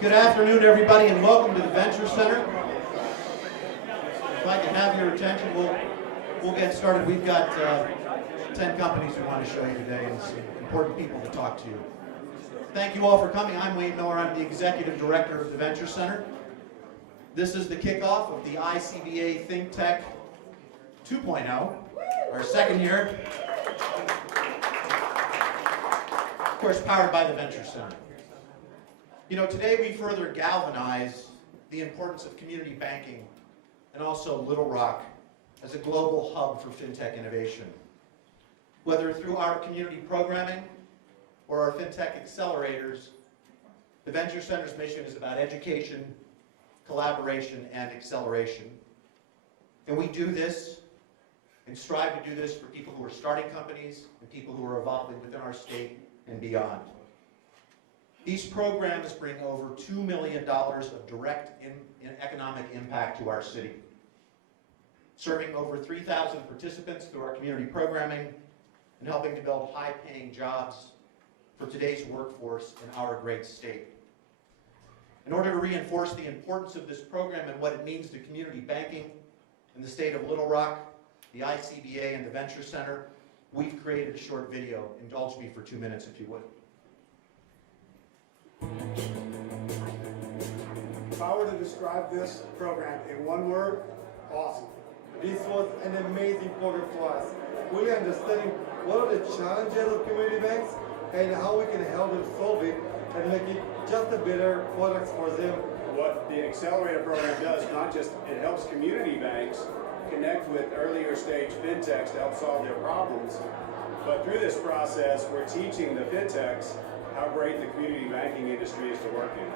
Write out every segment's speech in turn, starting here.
Good afternoon, everybody, and welcome to the Venture Center. If I can have your attention, we'll get started. We've got 10 companies we want to show you today and some important people to talk to you. Thank you all for coming. I'm Wayne Miller. I'm the Executive Director of the Venture Center. This is the kickoff of the ICBA ThinkTECH 2.0, our second year. Of course, powered by the Venture Center. You know, today we further galvanize the importance of community banking and also Little Rock as a global hub for fintech innovation. Whether through our community programming or our fintech accelerators, the Venture Center's mission is about education, collaboration, and acceleration. And we do this and strive to do this for people who are starting companies and people who are evolving within our state and beyond. These programs bring over $2 million of direct economic impact to our city, serving over 3,000 participants through our community programming and helping to build high-paying jobs for today's workforce in our great state. In order to reinforce the importance of this program and what it means to community banking in the state of Little Rock, the ICBA, and the Venture Center, we've created a short video. Indulge me for 2 minutes, if you would. If I were to describe this program in one word, awesome. This was an amazing program for us. Really understanding what are the challenges of community banks and how we can help them solve it and make it just a better product for them. What the Accelerator program does, not just it helps community banks connect with earlier stage fintechs to help solve their problems, but through this process, we're teaching the fintechs how great the community banking industry is to work in.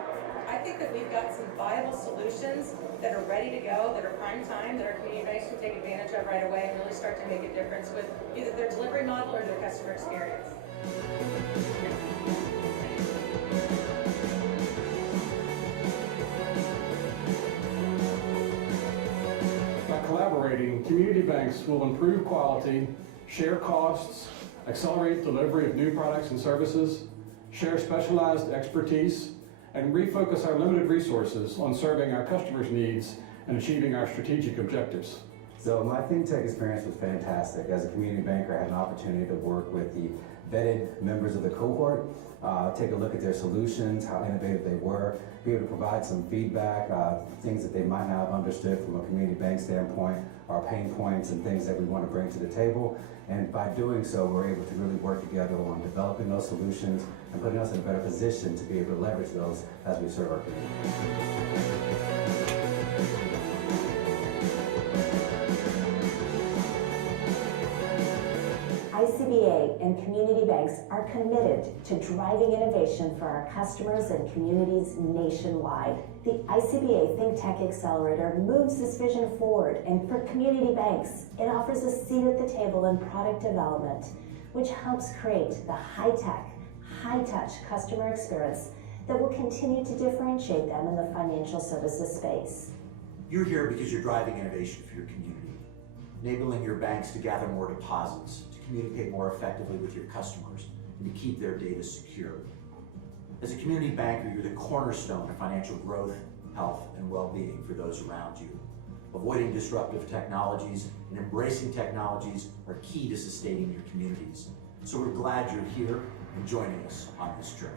I think that we've got some viable solutions that are ready to go, that are prime time, that our community banks can take advantage of right away and really start to make a difference with either their delivery model or their customer experience. By collaborating, community banks will improve quality, share costs, accelerate delivery of new products and services, share specialized expertise, and refocus our limited resources on serving our customers' needs and achieving our strategic objectives. So my FinTech experience was fantastic. As a community banker, I had an opportunity to work with the vetted members of the cohort, take a look at their solutions, how innovative they were, be able to provide some feedback, things that they might not have understood from a community bank standpoint, our pain points and things that we want to bring to the table. And by doing so, we're able to really work together on developing those solutions and putting us in a better position to be able to leverage those as we serve our community. ICBA and community banks are committed to driving innovation for our customers and communities nationwide. The ICBA ThinkTECH Accelerator moves this vision forward, and for community banks, it offers a seat at the table in product development, which helps create the high-tech, high-touch customer experience that will continue to differentiate them in the financial services space. You're here because you're driving innovation for your community, enabling your banks to gather more deposits, to communicate more effectively with your customers, and to keep their data secure. As a community banker, you're the cornerstone of financial growth, health, and well-being for those around you. Avoiding disruptive technologies and embracing technologies are key to sustaining your communities. So we're glad you're here and joining us on this journey.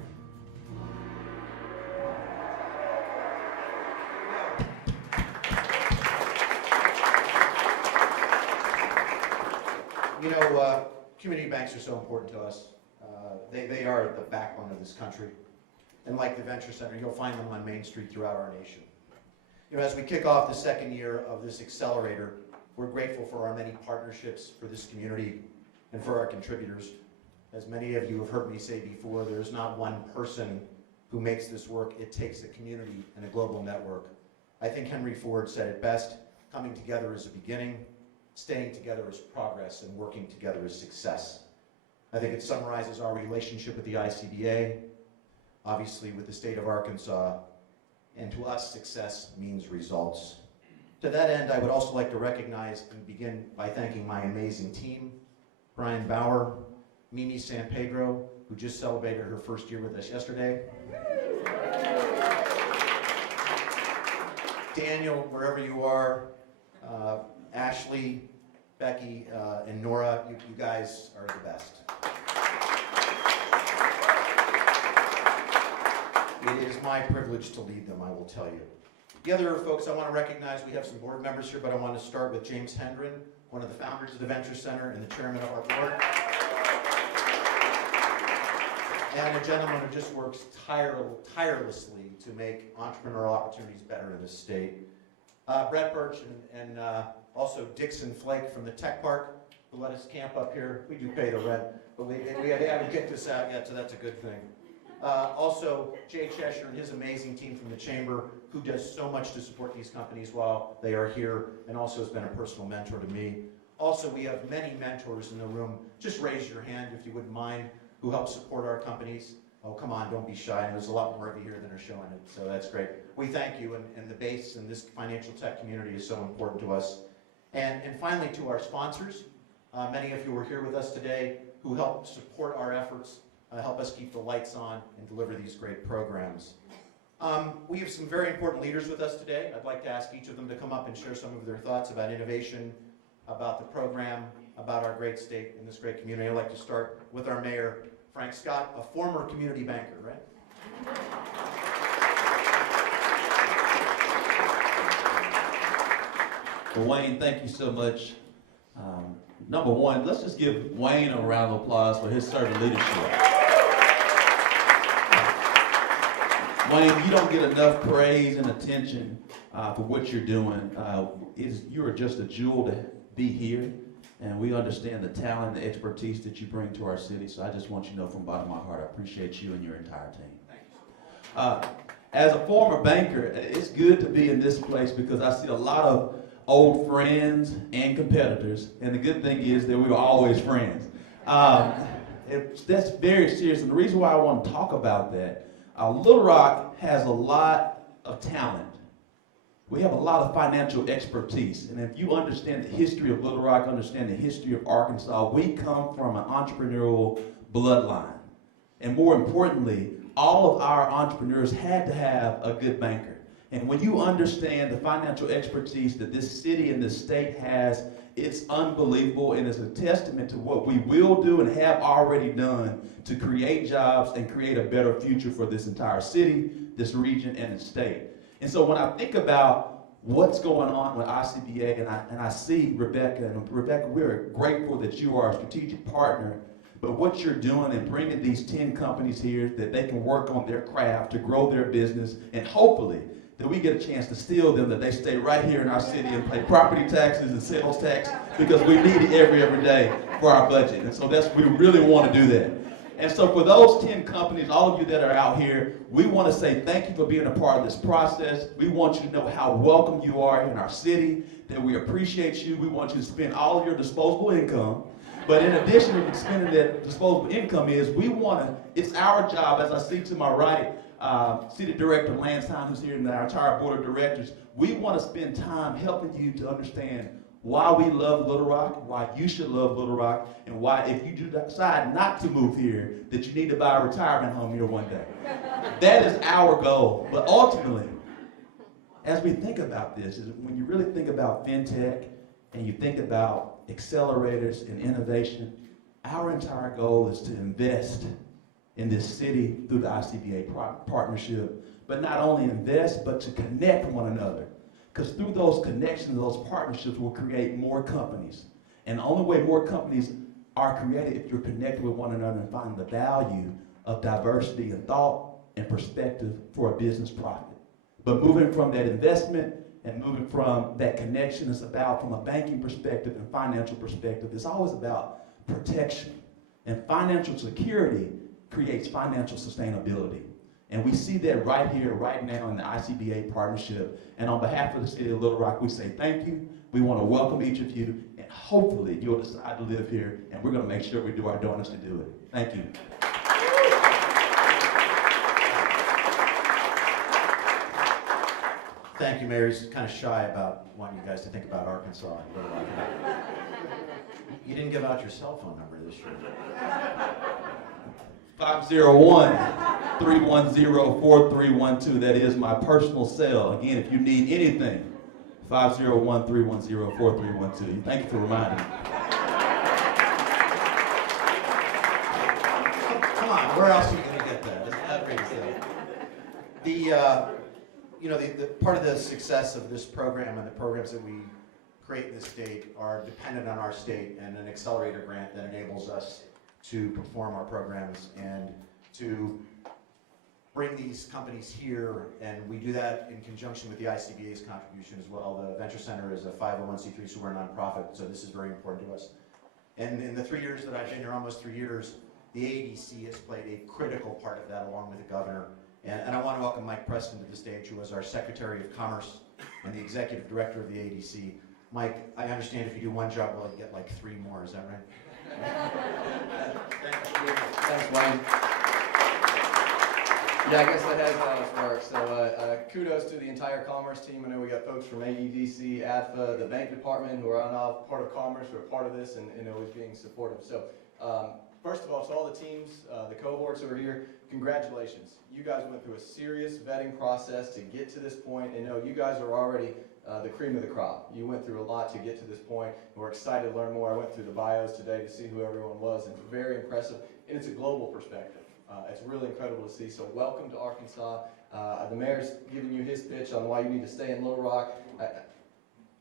You know, community banks are so important to us. They are the backbone of this country. And like the Venture Center, you'll find them on Main Street throughout our nation. You know, as we kick off the second year of this accelerator, we're grateful for our many partnerships for this community and for our contributors. As many of you have heard me say before, there's not one person who makes this work. It takes a community and a global network. I think Henry Ford said it best: coming together is a beginning, staying together is progress, and working together is success. I think it summarizes our relationship with the ICBA, obviously with the state of Arkansas, and to us, success means results. To that end, I would also like to recognize and begin by thanking my amazing team, Brian Bauer, Mimi San Pedro, who just celebrated her first year with us yesterday. Daniel, wherever you are, Ashley, Becky, and Nora, you guys are the best. It is my privilege to lead them, I will tell you. The other folks I want to recognize, we have some board members here, but I want to start with James Hendren, one of the founders of the Venture Center and the chairman of our board. And a gentleman who just works tirelessly to make entrepreneurial opportunities better in this state. Brett Birch and also Dixon Flake from the Tech Park, who let us camp up here. We do pay the rent, but we haven't kicked us out yet, so that's a good thing. Also, Jay Cheshire and his amazing team from the Chamber, who does so much to support these companies while they are here, and also has been a personal mentor to me. Also, we have many mentors in the room. Just raise your hand if you wouldn't mind, who help support our companies. Oh, come on, don't be shy. There's a lot more of you here than are showing it, so that's great. We thank you, and the base in this financial tech community is so important to us. And finally, to our sponsors, many of you are here with us today who help support our efforts, help us keep the lights on and deliver these great programs. We have some very important leaders with us today. I'd like to ask each of them to come up and share some of their thoughts about innovation, about the program, about our great state and this great community. I'd like to start with our mayor, Frank Scott, a former community banker, right? Well, Wayne, thank you so much. Number one, let's just give Wayne a round of applause for his servant leadership. Wayne, you don't get enough praise and attention for what you're doing. You are just a jewel to be here, and we understand the talent and the expertise that you bring to our city, so I just want you to know from the bottom of my heart, I appreciate you and your entire team. As a former banker, it's good to be in this place because I see a lot of old friends and competitors, and the good thing is that we were always friends. That's very serious, and the reason why I want to talk about that, Little Rock has a lot of talent. We have a lot of financial expertise, and if you understand the history of Little Rock, understand the history of Arkansas, we come from an entrepreneurial bloodline. And more importantly, all of our entrepreneurs had to have a good banker. And when you understand the financial expertise that this city and this state has, it's unbelievable, and it's a testament to what we will do and have already done to create jobs and create a better future for this entire city, this region, and the state. And so when I think about what's going on with ICBA, and I see Rebecca, and Rebecca, we're grateful that you are a strategic partner, but what you're doing and bringing these 10 companies here that they can work on their craft to grow their business, and hopefully that we get a chance to steal them, that they stay right here in our city and pay property taxes and sales tax, because we need it every day for our budget. And so we really want to do that. And so for those 10 companies, all of you that are out here, we want to say thank you for being a part of this process. We want you to know how welcome you are in our city, that we appreciate you. We want you to spend all of your disposable income. But in addition to spending that disposable income it's our job, as I see to my right, City Director Lance Hine, who's here in our entire board of directors, we want to spend time helping you to understand why we love Little Rock, why you should love Little Rock, and why if you do decide not to move here, that you need to buy a retirement home here one day. That is our goal. But ultimately, as we think about this, is when you really think about fintech and you think about accelerators and innovation, our entire goal is to invest in this city through the ICBA partnership, but not only invest, but to connect one another. Because through those connections, those partnerships will create more companies. And the only way more companies are created if you're connected with one another and find the value of diversity and thought and perspective for a business profit. But moving from that investment and moving from that connection is about, from a banking perspective and financial perspective, it's always about protection. And financial security creates financial sustainability. And we see that right here, right now in the ICBA partnership. And on behalf of the city of Little Rock, we say thank you. We want to welcome each of you, and hopefully you'll decide to live here, and we're going to make sure we do our darndest to do it. Thank you. Thank you, Mayor. He's kind of shy about wanting you guys to think about Arkansas and Little Rock. You didn't give out your cell phone number this year. 501 501-310-4312. That is my personal cell. Again, if you need anything, 501-310-4312. Thank you for reminding me. Come on, where else are you going to get that? It's outrageous. The part of the success of this program and the programs that we create in this state are dependent on our state and an accelerator grant that enables us to perform our programs and to bring these companies here, and we do that in conjunction with the ICBA's contribution as well. The Venture Center is a 501c3, so we're a nonprofit, so this is very important to us. And in the 3 years that I've been here, almost 3 years, the ADC has played a critical part of that along with the governor. And I want to welcome Mike Preston to the stage, who was our Secretary of Commerce and the Executive Director of the ADC. Mike, I understand if you do one job well, you get like 3 more, is that right? Thanks, Wayne. Yeah, I guess that has how it works. So kudos to the entire commerce team. I know we got folks from AEDC, ADFA, the bank department who are now part of commerce, who are part of this and always being supportive. So first of all, to all the teams, the cohorts who are here, congratulations. You guys went through a serious vetting process to get to this point, and you guys are already the cream of the crop. You went through a lot to get to this point, and we're excited to learn more. I went through the bios today to see who everyone was, and it's very impressive, and it's a global perspective. It's really incredible to see, so welcome to Arkansas. The mayor's giving you his pitch on why you need to stay in Little Rock.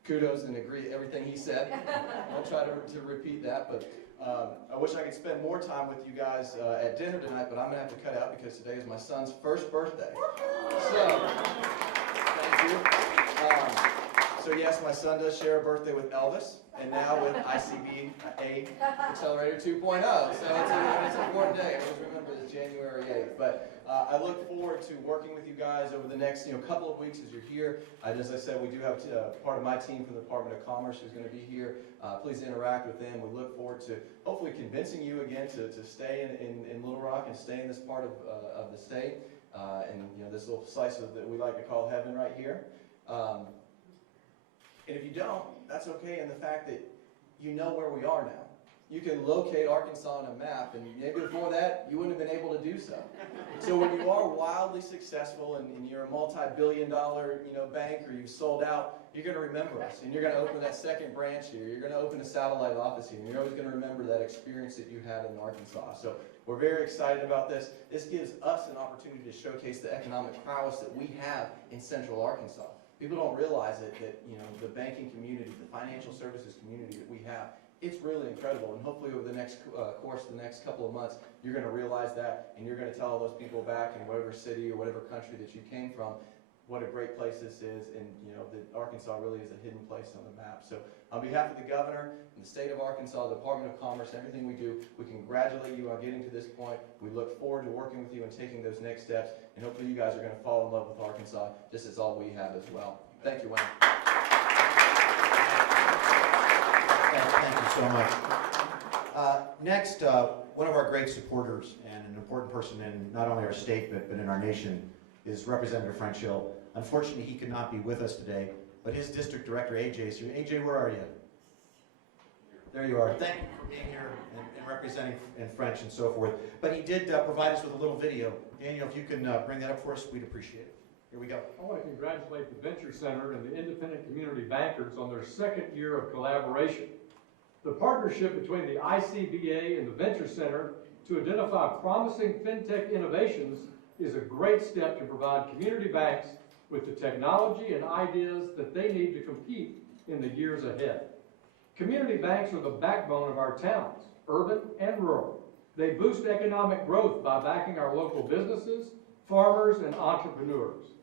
Kudos and agree with everything he said. I'll try to repeat that, but I wish I could spend more time with you guys at dinner tonight, but I'm going to have to cut out because today is my son's first birthday. So, thank you. So yes, my son does share a birthday with Elvis, and now with ICBA Accelerator 2.0. So it's an important day. I always remember it's January 8th. But I look forward to working with you guys over the next couple of weeks as you're here. As I said, we do have part of my team from the Department of Commerce who's going to be here. Please interact with them. We look forward to hopefully convincing you again to stay in Little Rock and stay in this part of the state. And this little slice of that we like to call heaven right here. And if you don't, that's okay in the fact that you know where we are now. You can locate Arkansas on a map, and maybe before that, you wouldn't have been able to do so. So when you are wildly successful and you're a multi-billion-dollar bank, or you've sold out, you're going to remember us, and you're going to open that second branch here. You're going to open a satellite office here, and you're always going to remember that experience that you had in Arkansas. So we're very excited about this. This gives us an opportunity to showcase the economic prowess that we have in Central Arkansas. People don't realize that the banking community, the financial services community that we have, it's really incredible. And hopefully over the next course of the next couple of months, you're going to realize that, and you're going to tell those people back in whatever city or whatever country that you came from what a great place this is, and that Arkansas really is a hidden place on the map. So on behalf of the governor and the state of Arkansas, the Department of Commerce, everything we do, we congratulate you on getting to this point. We look forward to working with you and taking those next steps, and hopefully you guys are going to fall in love with Arkansas just as all we have as well. Thank you, Wayne. Thank you so much. Next, one of our great supporters and an important person in not only our state but in our nation is Representative French Hill. Unfortunately, he could not be with us today, but his district director, AJ, is here. AJ, where are you? There you are. Thank you for being here and representing in French and so forth. But he did provide us with a little video. Daniel, if you can bring that up for us, we'd appreciate it. Here we go. I want to congratulate the Venture Center and the independent community bankers on their second year of collaboration. The partnership between the ICBA and the Venture Center to identify promising fintech innovations is a great step to provide community banks with the technology and ideas that they need to compete in the years ahead. Community banks are the backbone of our towns, urban and rural. They boost economic growth by backing our local businesses, farmers, and entrepreneurs.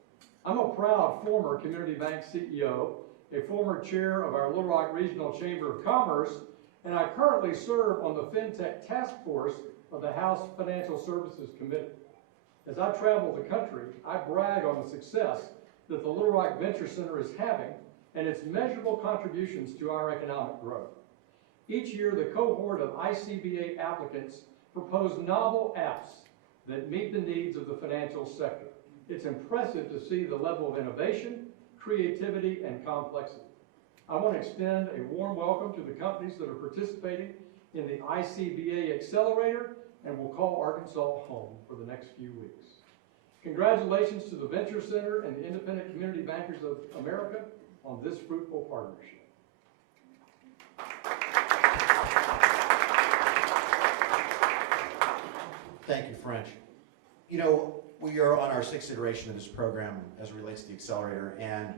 I'm a proud former community bank CEO, a former chair of our Little Rock Regional Chamber of Commerce, and I currently serve on the FinTech Task Force of the House Financial Services Committee. As I travel the country, I brag on the success that the Little Rock Venture Center is having and its measurable contributions to our economic growth. Each year, the cohort of ICBA applicants propose novel apps that meet the needs of the financial sector. It's impressive to see the level of innovation, creativity, and complexity. I want to extend a warm welcome to the companies that are participating in the ICBA Accelerator, and will call Arkansas home for the next few weeks. Congratulations to the Venture Center and the Independent Community Bankers of America on this fruitful partnership. Thank you, French. You know, we are on our 6th iteration of this program as it relates to the accelerator, and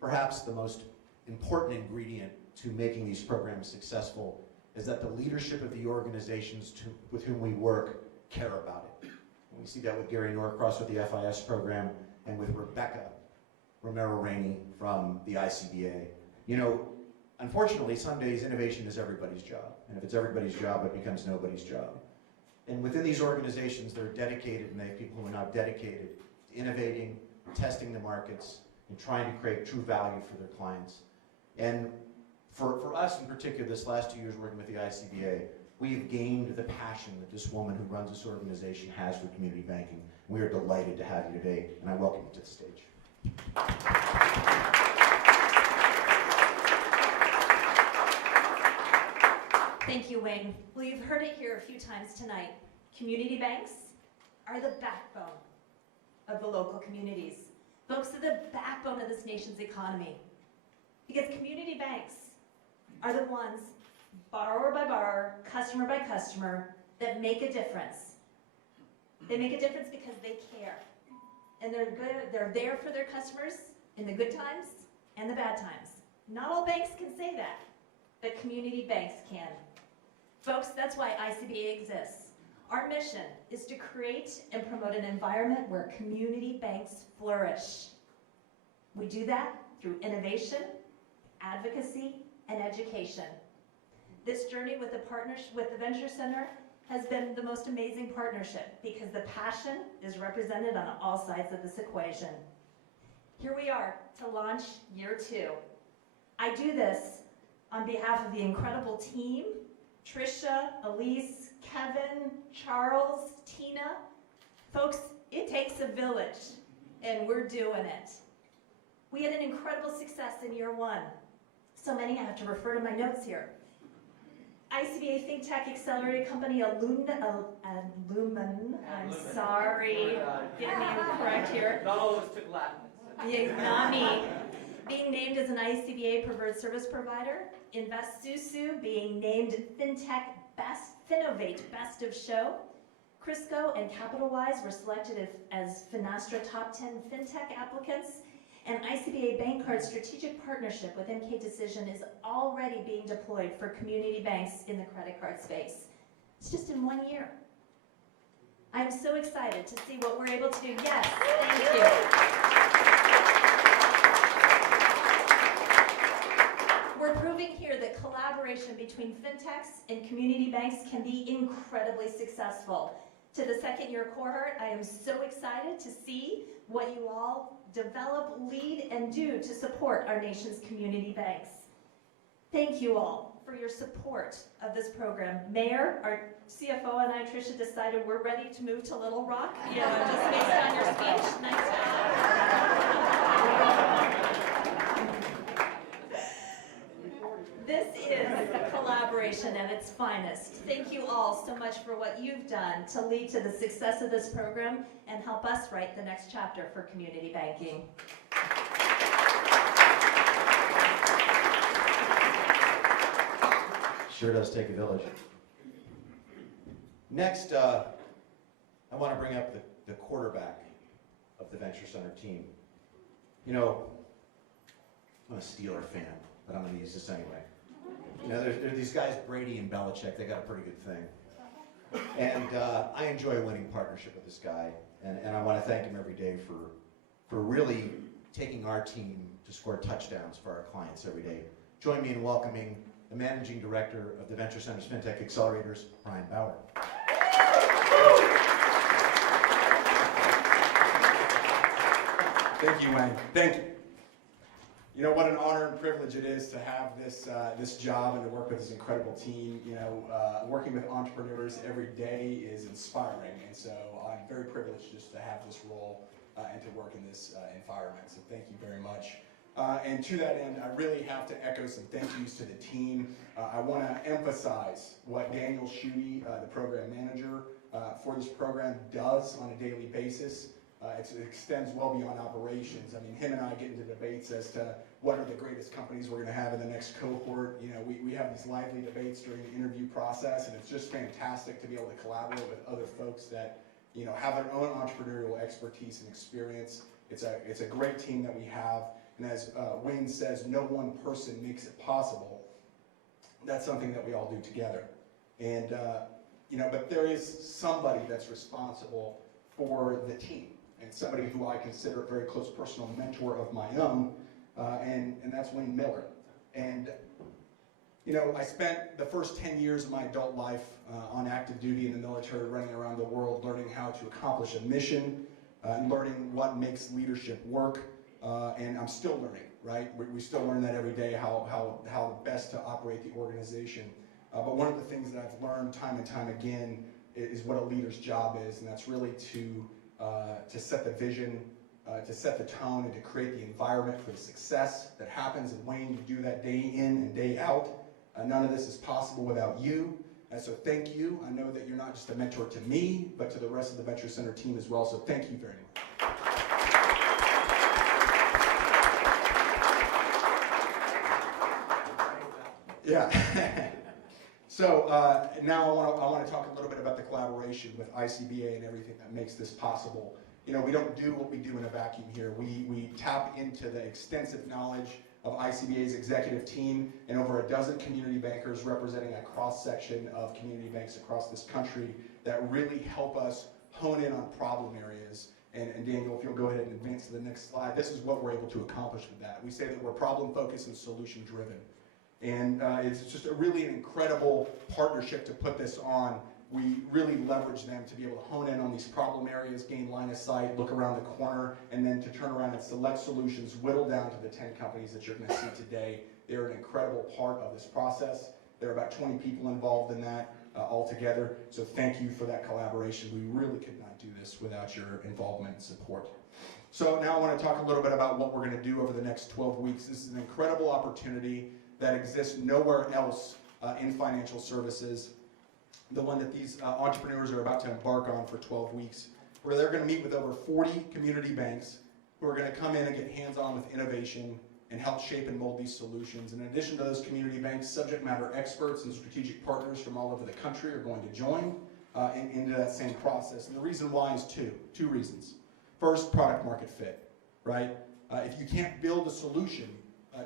perhaps the most important ingredient to making these programs successful is that the leadership of the organizations with whom we work care about it. And we see that with Gary Norcross with the FIS program and with Rebecca Romero-Rainey from the ICBA. You know, unfortunately, some days innovation is everybody's job. And if it's everybody's job, it becomes nobody's job. And within these organizations, they're dedicated, and they have people who are now dedicated to innovating, testing the markets, and trying to create true value for their clients. And for us in particular, this last 2 years working with the ICBA, we have gained the passion that this woman who runs this organization has for community banking. We are delighted to have you today, and I welcome you to the stage. Thank you, Wayne. Well, you've heard it here a few times tonight. Community banks are the backbone of the local communities. Folks, are the backbone of this nation's economy. Because community banks are the ones, borrower by borrower, customer by customer, that make a difference. They make a difference because they care. And they're there for their customers in the good times and the bad times. Not all banks can say that, but community banks can. Folks, that's why ICBA exists. Our mission is to create and promote an environment where community banks flourish. We do that through innovation, advocacy, and education. This journey with the Venture Center has been the most amazing partnership because the passion is represented on all sides of this equation. Here we are to launch year 2. I do this on behalf of the incredible team, Trisha, Elise, Kevin, Charles, Tina. Folks, it takes a village, and we're doing it. We had an incredible success in year 1. So many I have to refer to my notes here. ICBA ThinkTECH Accelerator Company Illumin, I'm sorry, get me correct here. Not all of us took Latin. Yeah, not me. Being named as an ICBA preferred service provider. InvestSusu being named FinTech Finovate Best of Show. Crisco and CapitalWise were selected as Finastra Top 10 FinTech applicants. And ICBA Bank Card strategic partnership with MK Decision is already being deployed for community banks in the credit card space. It's just in 1 year. I'm so excited to see what we're able to do. Yes, thank you. We're proving here that collaboration between fintechs and community banks can be incredibly successful. To the second-year cohort, I am so excited to see what you all develop, lead, and do to support our nation's community banks. Thank you all for your support of this program. Mayor, our CFO, and I, Tricia, decided we're ready to move to Little Rock. Just based on your speech. Nice job. This is collaboration at its finest. Thank you all so much for what you've done to lead to the success of this program and help us write the next chapter for community banking. Sure does take a village. Next, I want to bring up the quarterback of the Venture Center team. You know, I'm a Steeler fan, but I'm going to use this anyway. You know, there are these guys, Brady and Belichick, they got a pretty good thing. And I enjoy winning partnership with this guy, and I want to thank him every day for really taking our team to score touchdowns for our clients every day. Join me in welcoming the Managing Director of the Venture Center's FinTech Accelerators, Brian Bauer. Thank you, Wayne. Thank you. You know, what an honor and privilege it is to have this job and to work with this incredible team. You know, working with entrepreneurs every day is inspiring, and so I'm very privileged just to have this role and to work in this environment. So thank you very much. And to that end, I really have to echo some thank yous to the team. I want to emphasize what Daniel Schutte, the program manager for this program, does on a daily basis. It extends well beyond operations. I mean, him and I get into debates as to what are the greatest companies we're going to have in the next cohort. You know, we have these lively debates during the interview process, and it's just fantastic to be able to collaborate with other folks that, you know, have their own entrepreneurial expertise and experience. It's a great team that we have, and as Wayne says, no one person makes it possible. That's something that we all do together. And, you know, but there is somebody that's responsible for the team, and somebody who I consider a very close personal mentor of my own, and that's Wayne Miller. And, you know, I spent the first 10 years of my adult life on active duty in the military, running around the world, learning how to accomplish a mission, learning what makes leadership work, and I'm still learning, right? We still learn that every day, how best to operate the organization. But one of the things that I've learned time and time again is what a leader's job is, and that's really to set the vision, to set the tone, and to create the environment for the success that happens. And Wayne, you do that day in and day out. None of this is possible without you. And so thank you. I know that you're not just a mentor to me, but to the rest of the Venture Center team as well. So thank you very much. Yeah. So now I want to talk a little bit about the collaboration with ICBA and everything that makes this possible. You know, we don't do what we do in a vacuum here. We tap into the extensive knowledge of ICBA's executive team and over a dozen community bankers representing a cross-section of community banks across this country that really help us hone in on problem areas. And Daniel, if you'll go ahead and advance to the next slide, this is what we're able to accomplish with that. We say that we're problem-focused and solution-driven. And it's just a really incredible partnership to put this on. We really leverage them to be able to hone in on these problem areas, gain line of sight, look around the corner, and then to turn around and select solutions, whittle down to the 10 companies that you're going to see today. They're an incredible part of this process. There are about 20 people involved in that altogether. So thank you for that collaboration. We really could not do this without your involvement and support. So now I want to talk a little bit about what we're going to do over the next 12 weeks. This is an incredible opportunity that exists nowhere else in financial services. The one that these entrepreneurs are about to embark on for 12 weeks, where they're going to meet with over 40 community banks who are going to come in and get hands-on with innovation and help shape and mold these solutions. In addition to those community banks, subject matter experts and strategic partners from all over the country are going to join into that same process. And the reason why is two reasons. First, product market fit, right? If you can't build a solution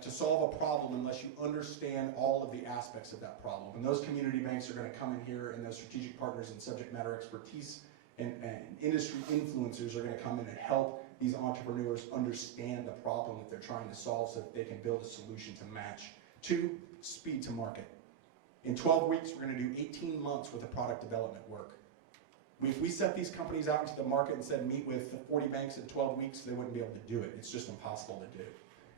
to solve a problem unless you understand all of the aspects of that problem. And those community banks are going to come in here, and those strategic partners and subject matter expertise and industry influencers are going to come in and help these entrepreneurs understand the problem that they're trying to solve so that they can build a solution to match. Two, speed to market. In 12 weeks, we're going to do 18 months worth of product development work. If we set these companies out into the market and said meet with 40 banks in 12 weeks, they wouldn't be able to do it. It's just impossible to do.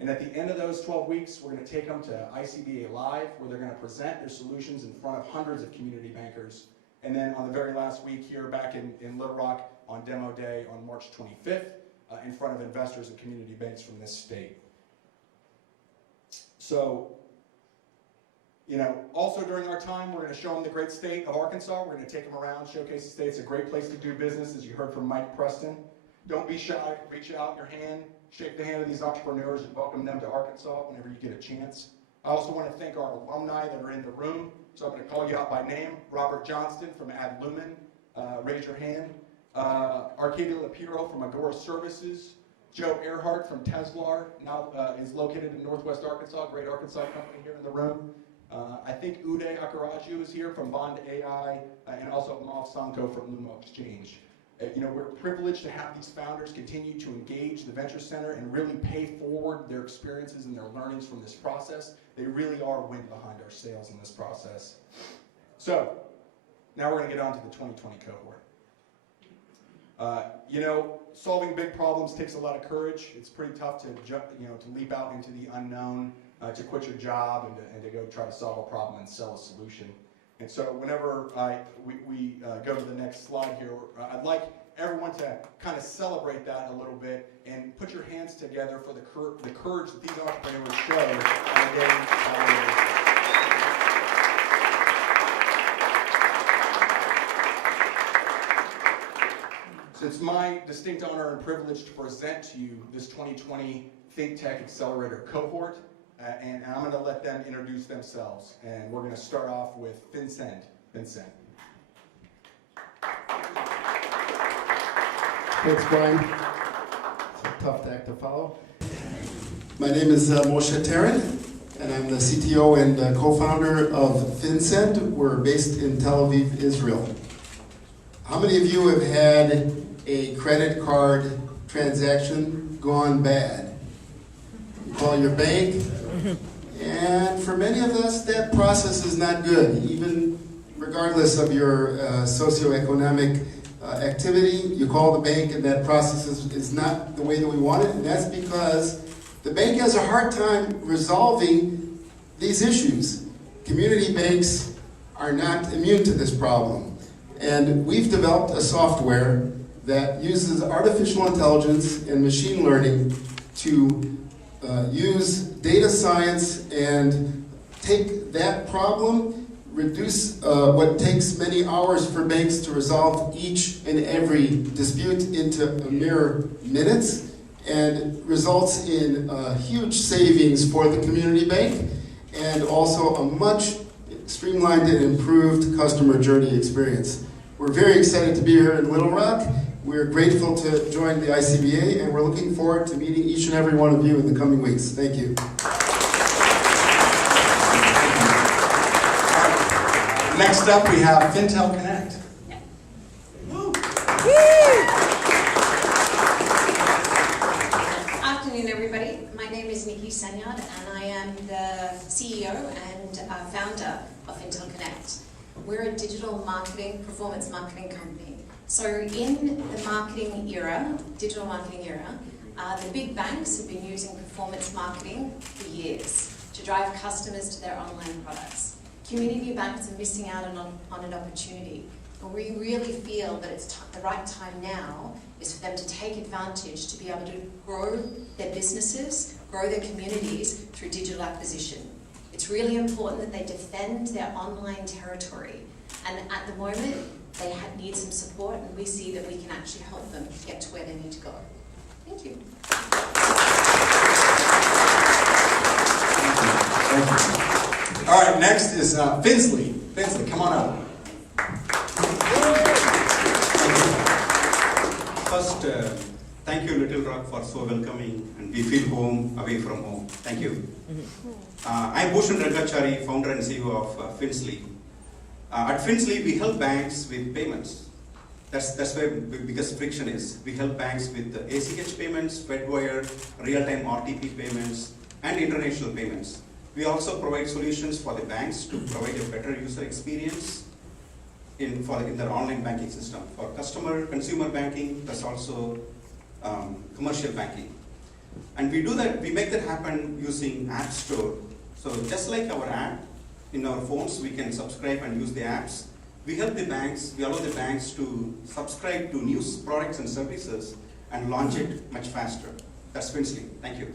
And at the end of those 12 weeks, we're going to take them to ICBA Live, where they're going to present their solutions in front of hundreds of community bankers. And then on the very last week here back in Little Rock on Demo Day on March 25th, in front of investors and community banks from this state. So, you know, also during our time, we're going to show them the great state of Arkansas. We're going to take them around, showcase the state. It's a great place to do business, as you heard from Mike Preston. Don't be shy. Reach out your hand. Shake the hand of these entrepreneurs and welcome them to Arkansas whenever you get a chance. I also want to thank our alumni that are in the room. So I'm going to call you out by name. Robert Johnston from Ad Lumen, raise your hand. Arcadia Lapiro from Agora Services. Joe Earhart from Teslar, now is located in Northwest Arkansas, great Arkansas company here in the room. I think Uday Akaraju is here from Bond AI, and also Mav Sanko from Lumo Exchange. You know, we're privileged to have these founders continue to engage the Venture Center and really pay forward their experiences and their learnings from this process. They really are wind behind our sails in this process. So, now we're going to get on to the 2020 cohort. You know, solving big problems takes a lot of courage. It's pretty tough to jump, you know, to leap out into the unknown, to quit your job and to go try to solve a problem and sell a solution. And so whenever we go to the next slide here, I'd like everyone to kind of celebrate that a little bit and put your hands together for the courage that these entrepreneurs show on a daily basis. It's my distinct honor and privilege to present to you this 2020 ThinkTECH Accelerator cohort, and I'm going to let them introduce themselves. And we're going to start off with Vincent. Vincent. Thanks, Brian. It's a tough act to follow. My name is Moshe Terran, and I'm the CTO and co-founder of Vincent. We're based in Tel Aviv, Israel. How many of you have had a credit card transaction gone bad? You call your bank, and for many of us, that process is not good, even regardless of your socioeconomic activity. You call the bank, and that process is not the way that we want it, and that's because the bank has a hard time resolving these issues. Community banks are not immune to this problem. And we've developed a software that uses artificial intelligence and machine learning to use data science and take that problem, reduce what takes many hours for banks to resolve each and every dispute into a mere minutes, and results in huge savings for the community bank and also a much streamlined and improved customer journey experience. We're very excited to be here in Little Rock. We're grateful to join the ICBA, and we're looking forward to meeting each and every one of you in the coming weeks. Thank you. Next up, we have Fintel Connect. Afternoon, everybody. My name is Nikki Sanyard, and I am the CEO and founder of Fintel Connect. We're a digital marketing, performance marketing company. So in the marketing era, digital marketing era, the big banks have been using performance marketing for years to drive customers to their online products. Community banks are missing out on an opportunity, but we really feel that it's the right time now is for them to take advantage to be able to grow their businesses, grow their communities through digital acquisition. It's really important that they defend their online territory, and at the moment they need some support, and we see that we can actually help them get to where they need to go. Thank you. Thank you. All right, next is Finsley. Finsley, come on up. First, thank you, Little Rock, for so welcoming, and we feel home away from home. Thank you. I'm Bhushan Rangachari, founder and CEO of Finsley. At Finsley, we help banks with payments. That's where the biggest friction is. We help banks with ACH payments, Fedwire, real-time RTP payments, and international payments. We also provide solutions for the banks to provide a better user experience in their online banking system. For consumer banking, plus also commercial banking. And we do that, we make that happen using App Store. So just like our app, in our phones, we can subscribe and use the apps. We help the banks, we allow the banks to subscribe to new products and services and launch it much faster. That's Finsley. Thank you.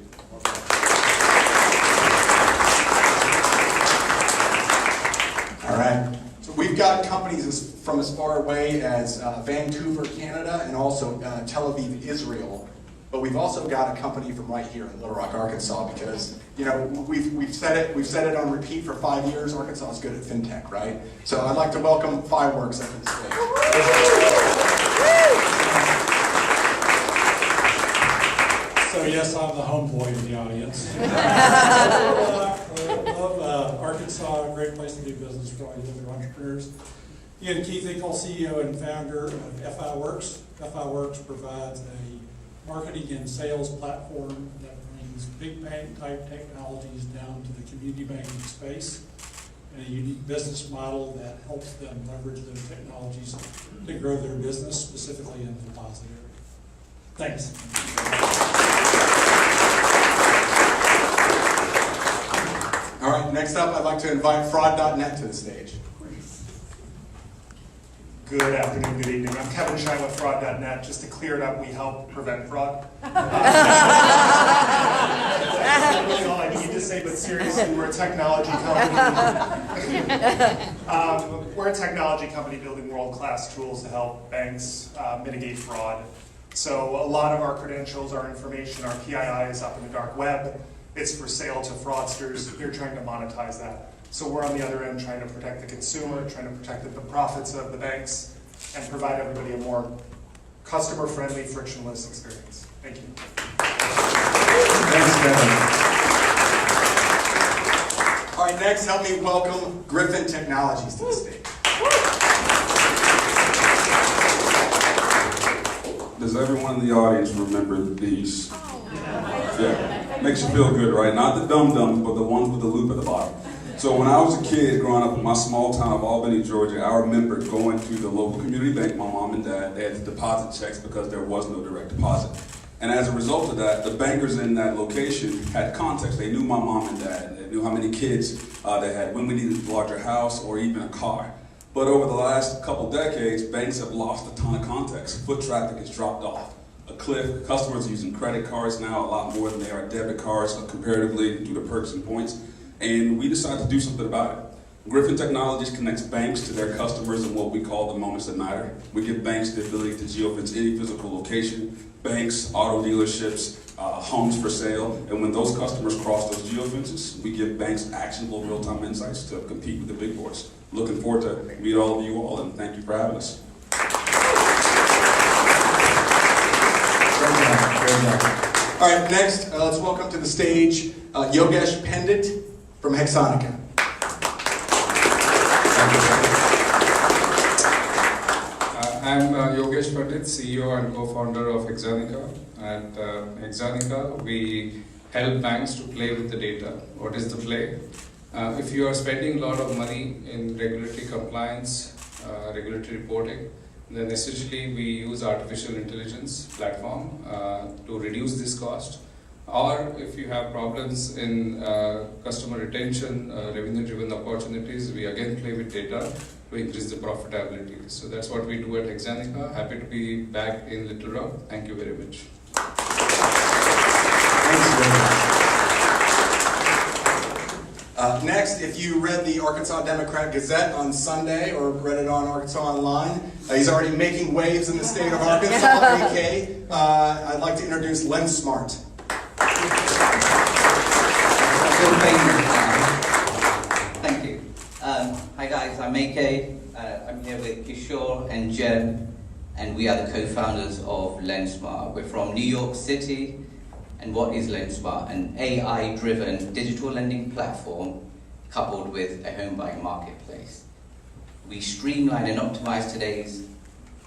All right. So we've got companies from as far away as Vancouver, Canada, and also Tel Aviv, Israel. But we've also got a company from right here in Little Rock, Arkansas, because we've said it on repeat for 5 years. Arkansas is good at fintech, right? So I'd like to welcome Fireworks up to the stage. So yes, I'm the homeboy in the audience. Love Arkansas, a great place to do business for all you other entrepreneurs. Again, Keith Ickle, CEO and founder of FIWorks. FIWorks provides a marketing and sales platform that brings big bank type technologies down to the community banking space, and a unique business model that helps them leverage those technologies to grow their business, specifically in the deposit area. Thanks. All right, next up, I'd like to invite Fraud.net to the stage. Good afternoon, good evening. I'm Kevin Shine with Fraud.net. Just to clear it up, we help prevent fraud. That's really all I need to say, but seriously, we're a technology company. We're a technology company building world-class tools to help banks mitigate fraud. So a lot of our credentials, our information, our PII is up in the dark web. It's for sale to fraudsters. They're trying to monetize that. So we're on the other end trying to protect the consumer, trying to protect the profits of the banks, and provide everybody a more customer-friendly, frictionless experience. Thank you. Thanks, Kevin. All right, next, help me welcome Griffin Technologies to the stage. Does everyone in the audience remember these? Yeah, makes you feel good, right? Not the dum-dums, but the ones with the loop at the bottom. So when I was a kid growing up in my small town of Albany, Georgia, I remember going to the local community bank, my mom and dad, they had to deposit checks because there was no direct deposit. And as a result of that, the bankers in that location had context. They knew my mom and dad. They knew how many kids they had, when we needed a larger house or even a car. But over the last couple decades, banks have lost a ton of context. Foot traffic has dropped off a cliff. Customers are using credit cards now a lot more than they are debit cards comparatively due to perks and points. And we decided to do something about it. Griffin Technologies connects banks to their customers in what we call the moments that matter. We give banks the ability to geofence any physical location, banks, auto dealerships, homes for sale, and when those customers cross those geofences, we give banks actionable real-time insights to compete with the big boys. Looking forward to meet all of you all, and thank you for having us. Great job. All right, next, let's welcome to the stage Yogesh Pandit from Hexonica. I'm Yogesh Pandit, CEO and co-founder of Hexonica. At Hexonica, we help banks to play with the data. What is the play? If you are spending a lot of money in regulatory compliance, regulatory reporting, then essentially we use artificial intelligence platform to reduce this cost. Or if you have problems in customer retention, revenue-driven opportunities, we again play with data to increase the profitability. So that's what we do at Hexanica. Happy to be back in Little Rock. Thank you very much. Next, if you read the Arkansas Democrat Gazette on Sunday or read it on Arkansas Online, he's already making waves in the state of Arkansas, AK. I'd like to introduce Len Smart. Thank you. Hi guys, I'm AK. I'm here with Kishore and Jen, and we are the co-founders of LendSmart. We're from New York City, and what is LendSmart? An AI-driven digital lending platform coupled with a home buying marketplace. We streamline and optimize today's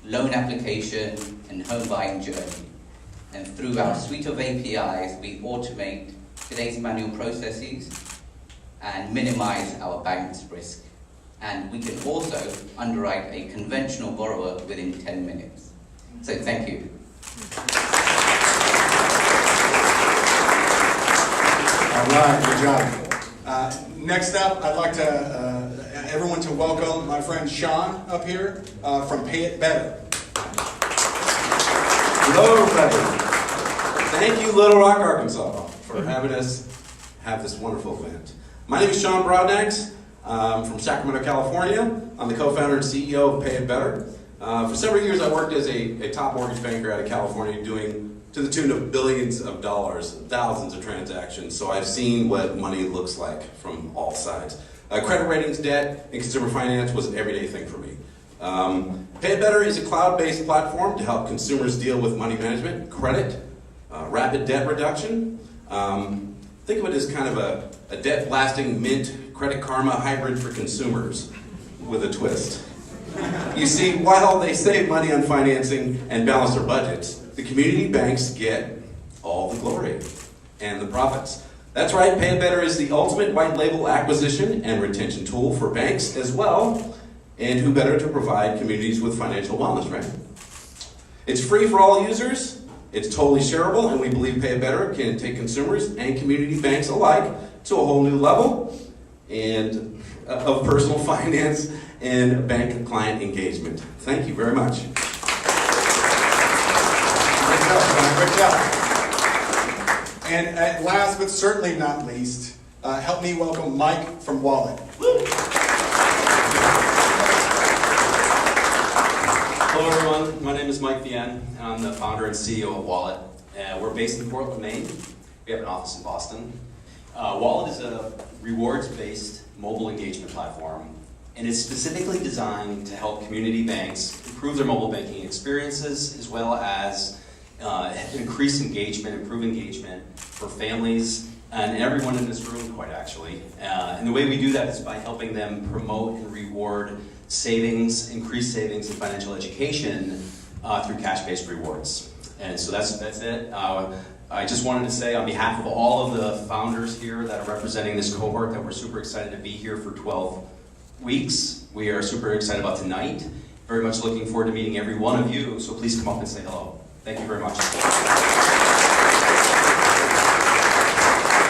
loan application and home buying journey. And through our suite of APIs, we automate today's manual processes and minimize our bank's risk. And we can also underwrite a conventional borrower within 10 minutes. So thank you. All right, good job. Next up, I'd like to everyone to welcome my friend Sean up here from Pay It Better. Hello, everybody. Thank you, Little Rock, Arkansas, for having us have this wonderful event. My name is Sean Broadnax. I'm from Sacramento, California. I'm the co-founder and CEO of Pay It Better. For several years, I worked as a top mortgage banker out of California, doing to the tune of billions of dollars, thousands of transactions. So I've seen what money looks like from all sides. Credit ratings, debt, and consumer finance was an everyday thing for me. Pay It Better is a cloud-based platform to help consumers deal with money management, credit, rapid debt reduction. Think of it as kind of a debt-blasting Mint Credit Karma hybrid for consumers with a twist. You see, while they save money on financing and balance their budgets, the community banks get all the glory and the profits. That's right, Pay It Better is the ultimate white label acquisition and retention tool for banks as well, and who better to provide communities with financial wellness, right? It's free for all users, it's totally shareable, and we believe Pay It Better can take consumers and community banks alike to a whole new level and of personal finance and bank client engagement. Thank you very much. Great job. And last but certainly not least, Help me welcome Mike from Wallet. Hello everyone, my name is Mike Vienne, and I'm the founder and CEO of Wallet. We're based in Portland, Maine. We have an office in Boston. Wallet is a rewards-based mobile engagement platform, and it's specifically designed to help community banks improve their mobile banking experiences, as well as increase engagement, improve engagement for families and everyone in this room, quite actually. And the way we do that is by helping them promote and reward savings, increased savings in financial education through cash-based rewards. And so that's it. I just wanted to say on behalf of all of the founders here that are representing this cohort that we're super excited to be here for 12 weeks. We are super excited about tonight. Very much looking forward to meeting every one of you, so please come up and say hello. Thank you very much.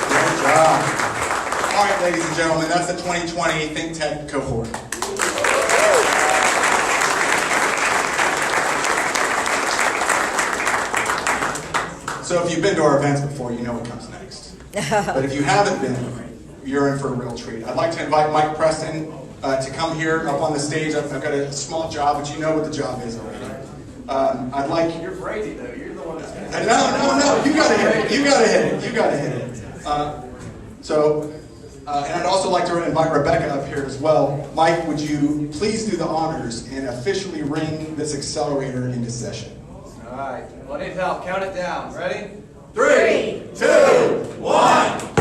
Great job. All right, ladies and gentlemen, that's the 2020 ThinkTECH cohort. So if you've been to our events before, you know what comes next. But if you haven't been, you're in for a real treat. I'd like to invite Mike Preston to come here up on the stage. I've got a small job, but you know what the job is already. I'd like... You're Brady, though. You're the one that's going to... No. You gotta hit it. You gotta hit it. You gotta hit it. And I'd also like to invite Rebecca up here as well. Mike, would you please do the honors and officially ring this accelerator into session? All right. Well, I need help. Count it down. Ready? 3, 2, 1.